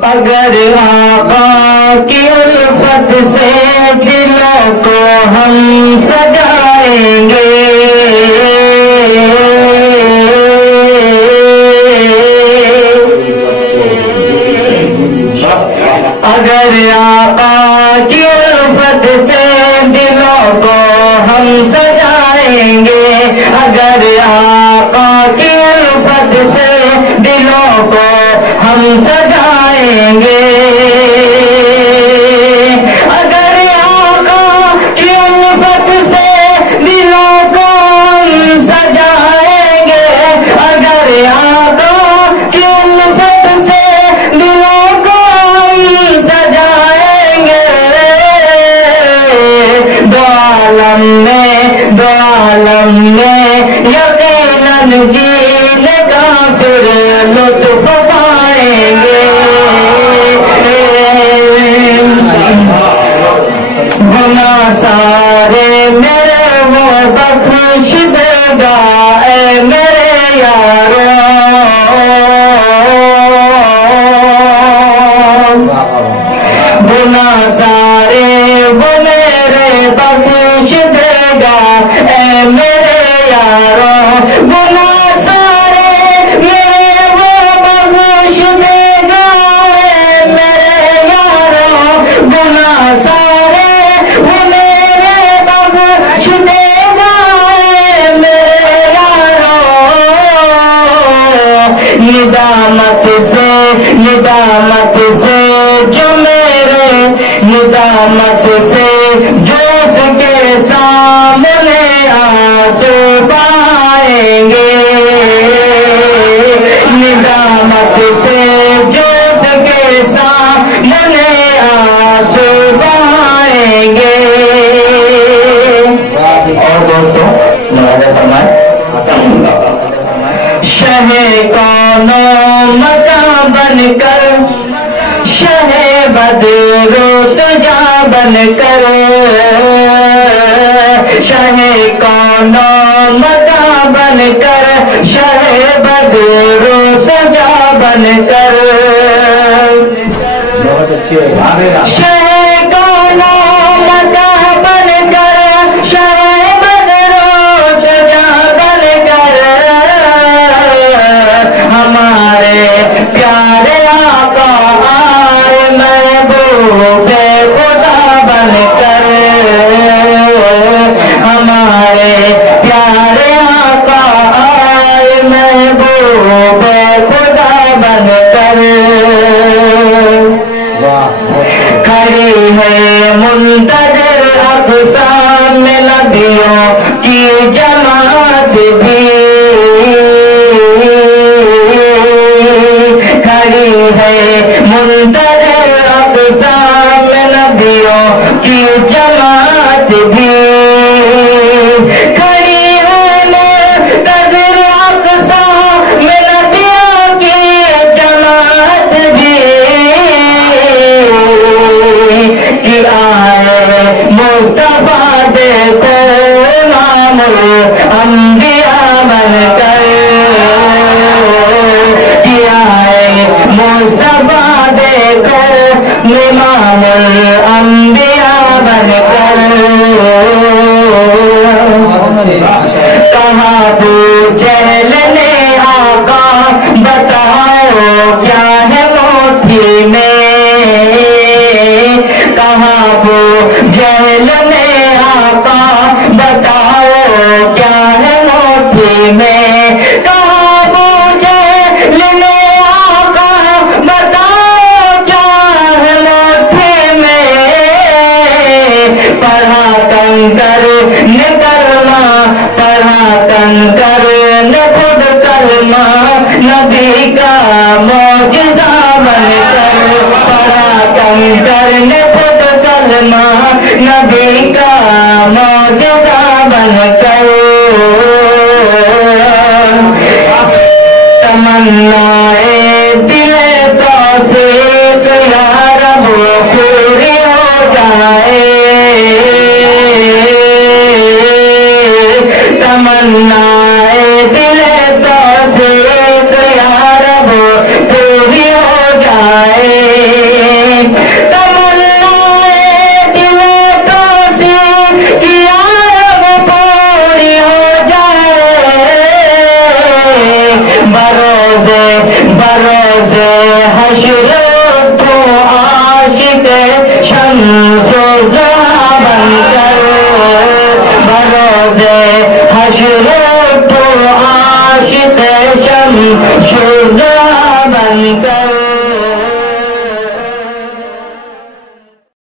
اگر آقا کی الفت سے دلوں کو ہم سجائیں گے، اگر آقا کی الفت سے دلوں کو ہم سجائیں گے، اگر آقا کی الفت سے دلوں کو ہم سجائیں گے، اگر آقا کی الفت سے دلوں کو ہم سجائیں گے، اگر آقا کی الفت سے دلوں کو ہم سجائیں گے، دو عالم میں یقیناً جینے کا پھر لطف پائیں گے، گناہ سارے میرے وہ بخش دے گا اے میرے یارو، گناہ سارے وہ میرے بخش دے گا اے میرے یارو، گناہ سارے میرے وہ بخش دے گا اے میرے یارو، گناہ سارے وہ میرے بخش دے گا اے میرے یارو، ندامت سے جو میرے ندامت سے جو اس کے سامنے آنسو پائیں گے، ندامت سے جو اس کے سامنے آنسو پائیں گے۔ اور دوستوں نوازہ فرمائیں، شہ کون مکاں بن کر، شہ بدر و تجا بن کر، شہ کون مکاں بن کر، شہ بدر و تجا بن کر، بہت اچھے شہ کون مکاں بن کر، شہ بدر و تجا بن کر، ہمارے پیارے آقا آئے محبوب خدا بن کر، ہمارے پیارے آقا آئے محبوب خدا بن کر، کھڑی ہے منتظر اقسام میں نبیوں کی جماعت بھی، کھڑی ہے منتظر اقسام میں نبیوں کی جماعت بھی، کھڑی ہے منتظر اقسام میں نبیوں کی جماعت بھی، کہ آئے مصطفیٰ دیکھو امام الانبیاء بن کر، کہ آئے مصطفیٰ دیکھو امام الانبیاء بن کر، کہاں ابو جہل نے آقا بتاؤ کیا ہے موٹھی میں، کہاں ابو جہل نے آقا بتاؤ کیا ہے موٹھی میں، کہاں ابو جہل نے آقا بتاؤ کیا ہے موٹھی میں، پڑھا کنکر نے کلمہ، پڑھا کنکر نے خود کلمہ، نبی کا معجزہ بن کر، پڑھا کنکر نے خود کلمہ، نبی کا معجزہ بن کر، تمنائے دل توصیف یا رب پوری ہو جائے، تمنائے دل توصیف یا رب پوری ہو جائے، حشر تو عاشق شمس الضحا بن کر بروز حشر تو عاشق شمس الضحا بن کر